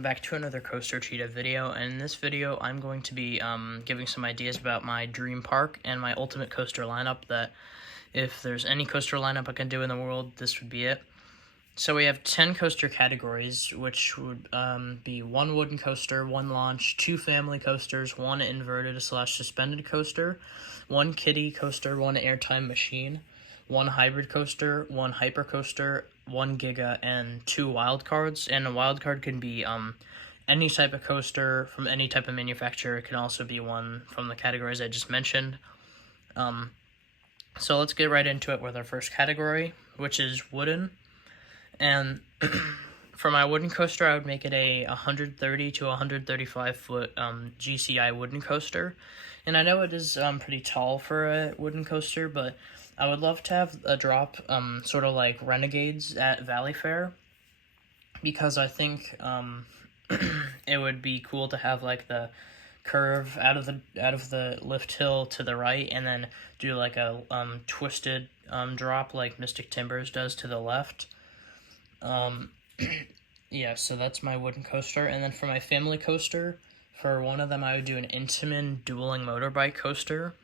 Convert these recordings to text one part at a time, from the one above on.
welcome back to another Coaster Cheetah video, and in this video I'm going to be giving some ideas about my dream park and my ultimate coaster lineup. That if there's any coaster lineup I can do in the world, this would be it. So we have 10 coaster categories, which would be 1 wooden coaster, 1 launch, 2 family coasters, 1 inverted/suspended coaster, 1 kiddie coaster, 1 Airtime Machine, 1 hybrid coaster, 1 hyper coaster, 1 Giga, and 2 Wildcards. And a Wildcard can be any type of coaster from any type of manufacturer. It can also be one from the categories I just mentioned. So let's get right into it with our first category, which is wooden. And for my wooden coaster, I would make it a 130 to 135 foot GCI wooden coaster. And I know it is pretty tall for a wooden coaster, but I would love to have a drop sort of like Renegades at Valley Fair, because I think it would be cool to have like the curve out of the lift hill to the right, and then do like a twisted drop like Mystic Timbers does to the left. Yeah, so that's my wooden coaster. And then for my family coaster, for one of them I would do an Intamin dueling motorbike coaster.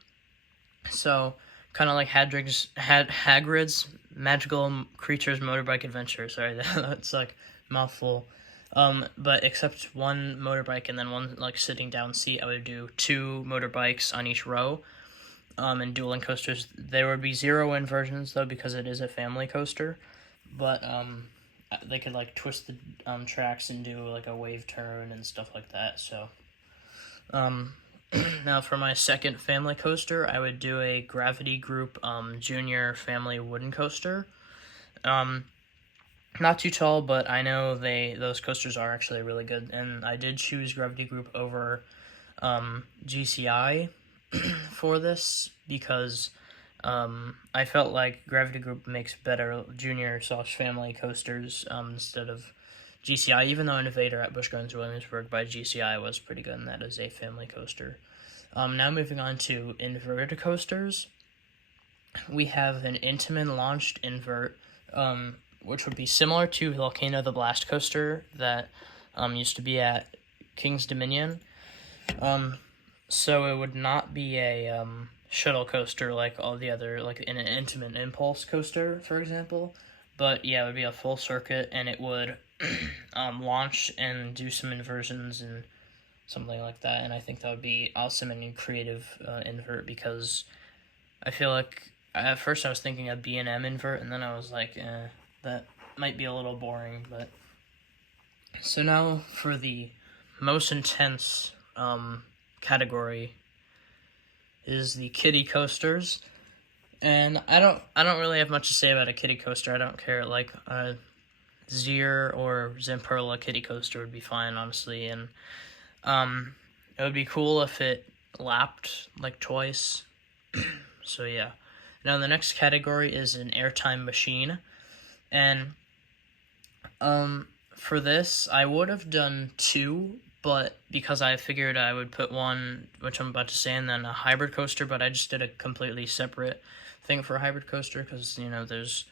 So kind of like Hagrid's Magical Creatures Motorbike Adventure. Sorry, that's like mouthful. But except 1 motorbike and then 1 like sitting down seat, I would do 2 motorbikes on each row. And dueling coasters, there would be 0 inversions though, because it is a family coaster. But they could like twist the tracks and do like a wave turn and stuff like that. So now for my second family coaster, I would do a Gravity Group Junior Family Wooden Coaster. Not too tall, but I know those coasters are actually really good, and I did choose Gravity Group over GCI for this because I felt like Gravity Group makes better junior/family coasters instead of GCI, even though Innovator at Busch Gardens Williamsburg by GCI was pretty good, and that is a family coaster. Now moving on to inverted coasters, we have an Intamin launched invert, which would be similar to Volcano the Blast Coaster that used to be at King's Dominion. So it would not be a shuttle coaster like all the other, like in an Intamin Impulse coaster, for example. But yeah, it would be a full circuit, and it would launch and do some inversions and something like that. And I think that would be awesome and creative invert, because I feel like at first I was thinking a B&M invert, and then I was like, that might be a little boring. But so now for the most intense category is the kiddie coasters. And I don't really have much to say about a kiddie coaster. I don't care. Like Zier or Zamperla kiddie coaster would be fine, honestly. And it would be cool if it lapped like twice. So yeah. Now the next category is an Airtime Machine. And for this, I would have done 2, but because I figured I would put 1, which I'm about to say, and then a hybrid coaster, but I just did a completely separate thing for a hybrid coaster, because, you know, there's,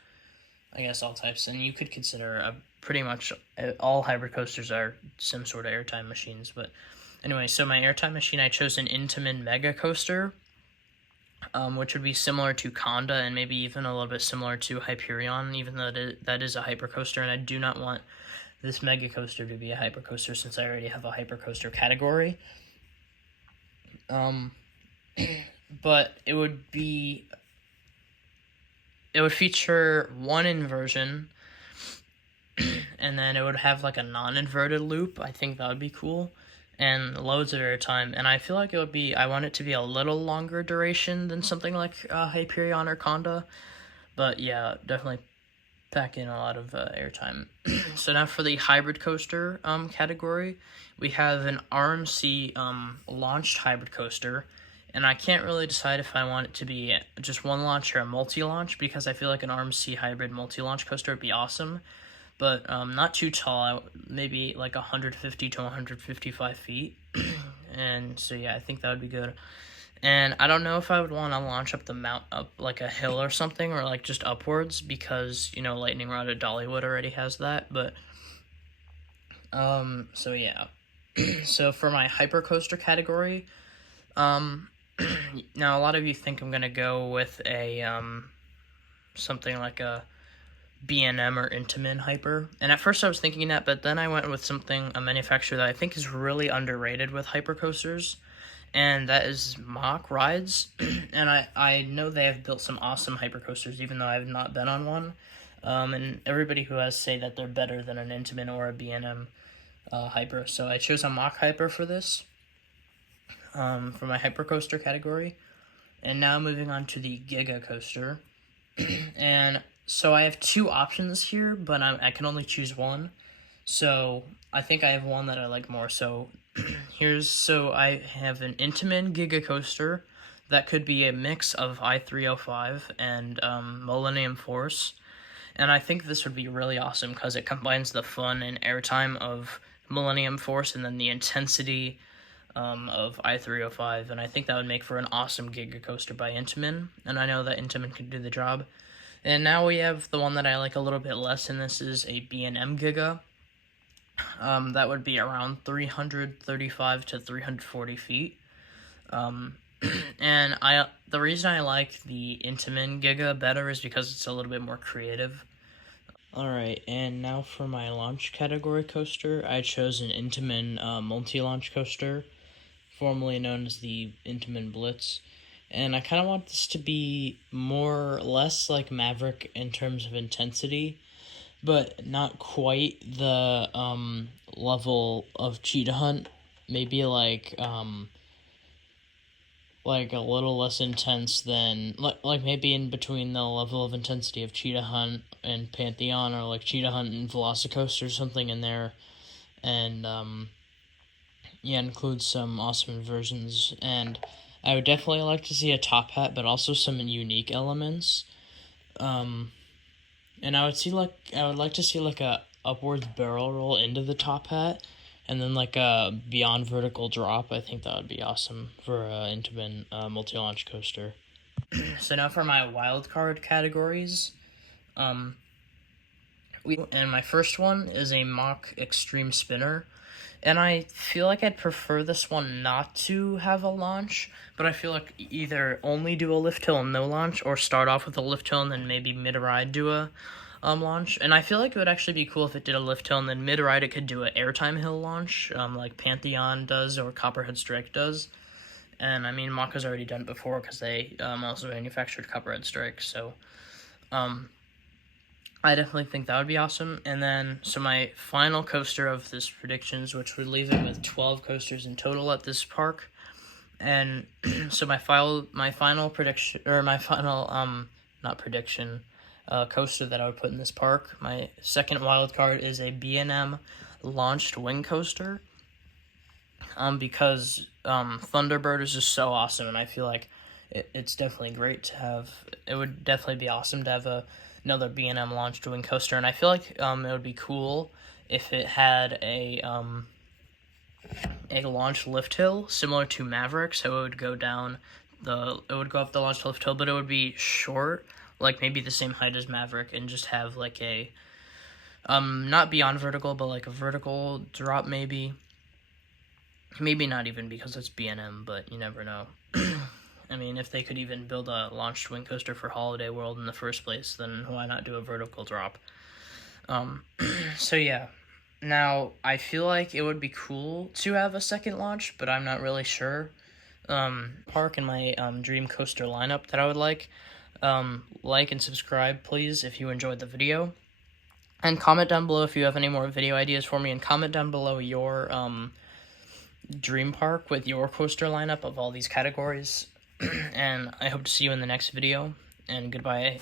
I guess, all types, and you could consider pretty much all hybrid coasters are some sort of Airtime Machines. But anyway, so my Airtime Machine, I chose an Intamin Mega Coaster, which would be similar to Conda and maybe even a little bit similar to Hyperion, even though that is a hypercoaster, and I do not want this Mega Coaster to be a hypercoaster since I already have a hypercoaster category. But it would feature 1 inversion, and then it would have like a non-inverted loop. I think that would be cool. And loads of airtime, and I feel like I want it to be a little longer duration than something like Hyperion or Conda, but yeah, definitely pack in a lot of airtime. So now for the hybrid coaster category, we have an RMC launched hybrid coaster, and I can't really decide if I want it to be just 1 launch or a multi-launch, because I feel like an RMC hybrid multi-launch coaster would be awesome. But not too tall, maybe like 150 to 155 feet. And so yeah, I think that would be good. And I don't know if I would want to launch up the mount up like a hill or something, or like just upwards, because, you know, Lightning Rod at Dollywood already has that. But So yeah. So for my hypercoaster category, now a lot of you think I'm gonna go with a something like a B&M or Intamin hyper, and at first I was thinking that, but then I went with a manufacturer that I think is really underrated with hypercoasters, and that is Mach Rides. And I know they have built some awesome hypercoasters, even though I have not been on one. And everybody who has say that they're better than an Intamin or a B&M hyper. So I chose a Mach hyper for this, for my hypercoaster category. And now moving on to the Giga Coaster. And so I have two options here, but I can only choose one. So I think I have one that I like more. So I have an Intamin Giga Coaster that could be a mix of i305 and Millennium Force. And I think this would be really awesome because it combines the fun and airtime of Millennium Force and then the intensity of i305. And I think that would make for an awesome Giga Coaster by Intamin. And I know that Intamin can do the job. And now we have the one that I like a little bit less, and this is a B&M Giga. That would be around 335 to 340 feet. And the reason I like the Intamin Giga better is because it's a little bit more creative. Alright, and now for my launch category coaster, I chose an Intamin multi-launch coaster, formerly known as the Intamin Blitz. And I kind of want this to be more or less like Maverick in terms of intensity, but not quite the level of Cheetah Hunt. Maybe like a little less intense than like maybe in between the level of intensity of Cheetah Hunt and Pantheon, or like Cheetah Hunt and Velocicoaster or something in there, and include some awesome inversions. And I would definitely like to see a top hat, but also some unique elements. And I would like to see like a upwards barrel roll into the top hat, and then like a beyond vertical drop. I think that would be awesome for an Intamin multi-launch coaster. So now for my wildcard categories. And my first one is a Mach Extreme Spinner. And I feel like I'd prefer this one not to have a launch, but I feel like either only do a lift hill and no launch, or start off with a lift hill and then maybe mid-ride do a launch. And I feel like it would actually be cool if it did a lift hill and then mid-ride it could do an Airtime hill launch, like Pantheon does or Copperhead Strike does. And I mean, Mach has already done it before because they also manufactured Copperhead Strike, so I definitely think that would be awesome. And then, so my final coaster of this predictions, which would leave it with 12 coasters in total at this park. And so my final prediction, or my final, not prediction, coaster that I would put in this park, my second wild card is a B&M launched wing coaster. Because Thunderbird is just so awesome, and I feel like it's definitely great to have. It would definitely be awesome to have another B&M launched wing coaster, and I feel like it would be cool if it had a launch lift hill similar to Maverick. So it would go up the launch lift hill, but it would be short, like maybe the same height as Maverick, and just have like a not beyond vertical, but like a vertical drop maybe. Maybe not even, because it's B&M, but you never know. I mean, if they could even build a launched wing coaster for Holiday World in the first place, then why not do a vertical drop? So yeah. Now, I feel like it would be cool to have a second launch, but I'm not really sure. Park in my dream coaster lineup that I would like. Like and subscribe, please, if you enjoyed the video. And comment down below if you have any more video ideas for me, and comment down below your dream park with your coaster lineup of all these categories. And I hope to see you in the next video, and goodbye.